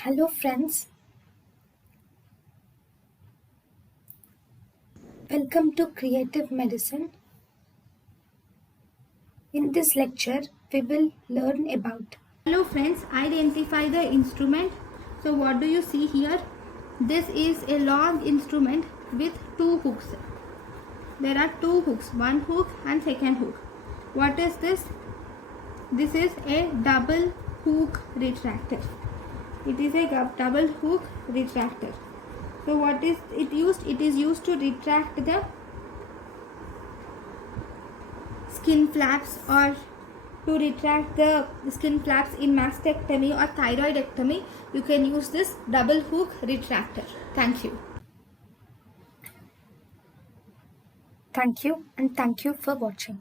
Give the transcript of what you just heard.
Hello friends, welcome to Creative Medicine. In this lecture, we will learn about. Hello friends, identify the instrument. So what do you see here? This is a long instrument with two hooks. There are two hooks, one hook and second hook. What is this? This is a double hook retractor. It is a double hook retractor. So what is it used? It is used to retract the skin flaps or to retract the skin flaps in mastectomy or thyroidectomy. You can use this double hook retractor. Thank you. Thank you and thank you for watching.